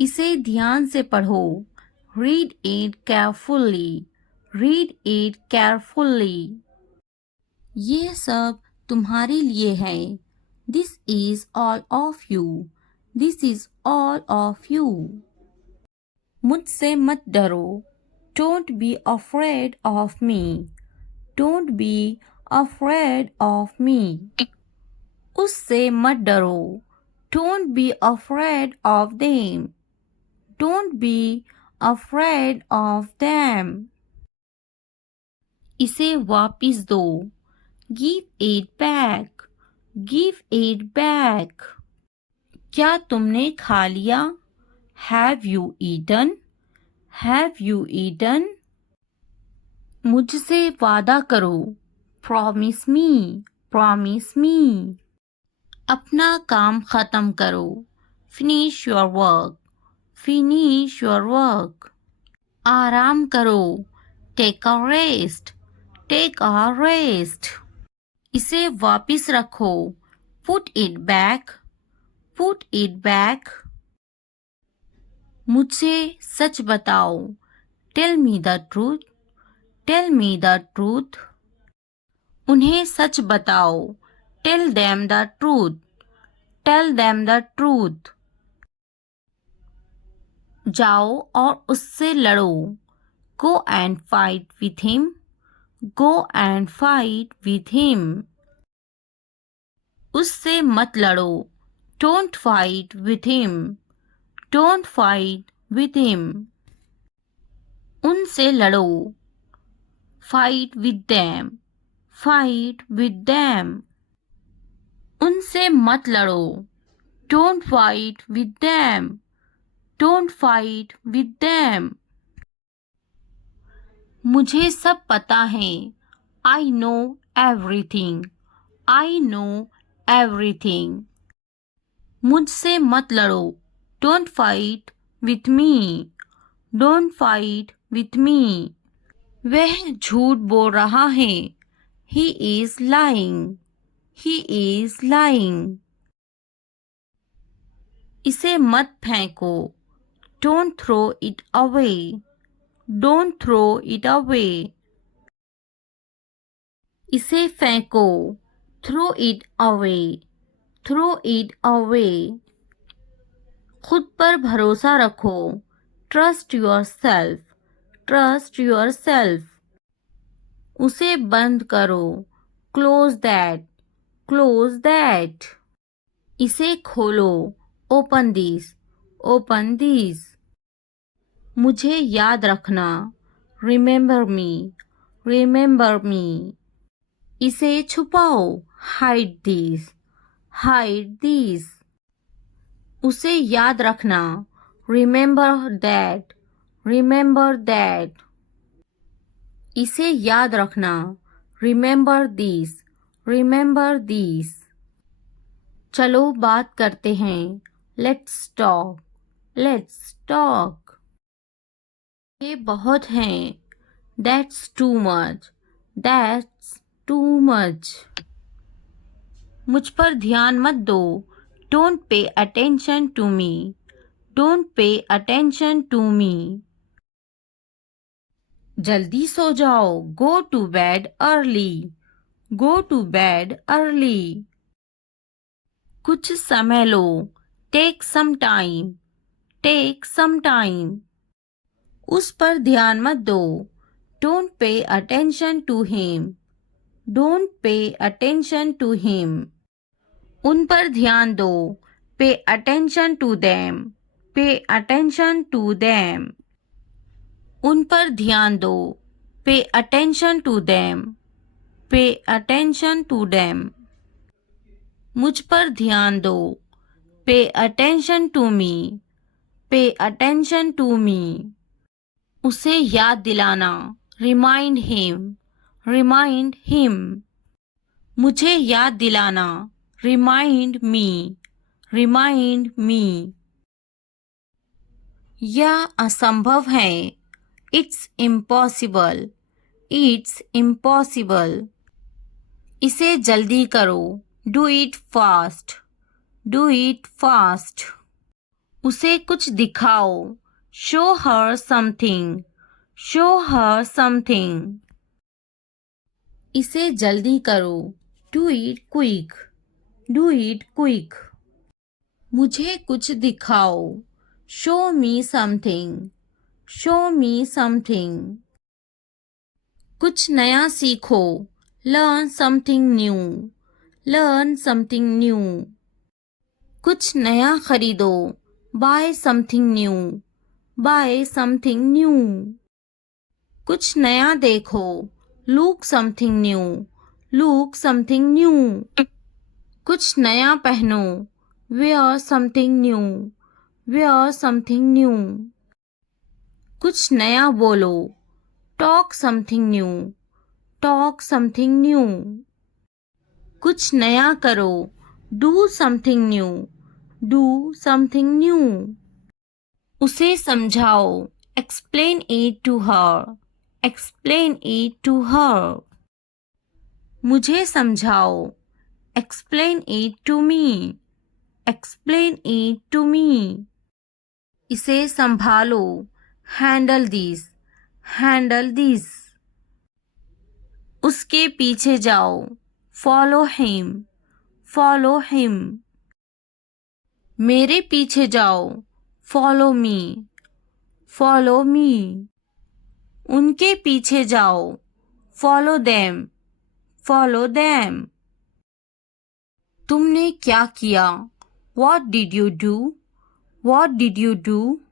इसे ध्यान से पढ़ो। Read it carefully. Read it carefully. ये सब तुम्हारे लिए है। This is all of you. This is all of you. मुझसे मत डरो। Don't be afraid of me. Don't be afraid of me. उससे मत डरो। Don't be afraid of them. Don't be afraid of them. इसे वापिस दो। Give it back. Give it back. क्या तुमने खा लिया? Have you eaten? Have you eaten? मुझसे वादा करो। Promise me. Promise me. अपना काम खत्म करो। Finish your work. Finish your work. आराम करो। Take a rest. Take a rest. इसे वापिस रखो। Put it back. Put it back. मुझसे सच बताओ। Tell me the truth. Tell me the truth. उन्हें सच बताओ। Tell them the truth. Tell them the truth. जाओ और उससे लड़ो। Go and fight with him. Go and fight with him. उससे मत लड़ो। Don't fight with him. Don't fight with him. उनसे लड़ो। Fight with them. Fight with them. उनसे मत लड़ो। Don't fight with them. Don't fight with them. मुझे सब पता है। I know everything. I know everything. मुझसे मत लड़ो। Don't fight with me. Don't fight with me. वह झूठ बोल रहा है। He is lying. He is lying. इसे मत फेंको। Don't throw it away. Don't throw it away. इसे फेंको। Throw it away. Throw it away. खुद पर भरोसा रखो। Trust yourself. Trust yourself. उसे बंद करो। Close that. Close that. इसे खोलो। Open this. Open this. मुझे याद रखना। Remember me. Remember me. इसे छुपाओ। Hide this. Hide this. उसे याद रखना। Remember that. Remember that. इसे याद रखना। Remember this. Remember this. चलो बात करते हैं। Let's talk. Let's talk. ये बहुत हैं। That's too much. That's too much. मुझ पर ध्यान मत दो। Don't pay attention to me. Don't pay attention to me. जल्दी सो जाओ। Go to bed early. Go to bed early. कुछ समय लो। Take some time. Take some time. उस पर ध्यान मत दो। Don't pay attention to him. Don't pay attention to him. उन पर ध्यान दो। Pay attention to them. Pay attention to them. उन पर ध्यान दो। Pay attention to them. Pay attention to them. मुझ पर ध्यान दो। पे अटेंशन टू मी। पे अटेंशन टू मी। उसे याद दिलाना। Remind him. Remind him. मुझे याद दिलाना। Remind me. Remind me. यह असंभव है। It's impossible. It's impossible. इसे जल्दी करो। Do it fast. Do it fast. उसे कुछ दिखाओ, show her something, show her something. इसे जल्दी करो, do it quick, do it quick. मुझे कुछ दिखाओ, show me something, show me something. कुछ नया सीखो, learn something new, learn something new. कुछ नया खरीदो, bye something new, buy something new. कुछ नया देखो, look something new, look something new. कुछ नया पहनो, wear something new, wear something new. कुछ नया बोलो, talk something new, talk something new. कुछ नया करो, do something new, do something new. उसे समझाओ, explain it to her, explain it to her. मुझे समझाओ, explain it to me, explain it to me. इसे संभालो, हैंडल दिस, हैंडल दिस। उसके पीछे जाओ, फॉलो हिम, फॉलो हिम। मेरे पीछे जाओ, फॉलो मी, फॉलो मी। उनके पीछे जाओ, फॉलो देम, फॉलो देम। तुमने क्या किया, what did you do, what did you do.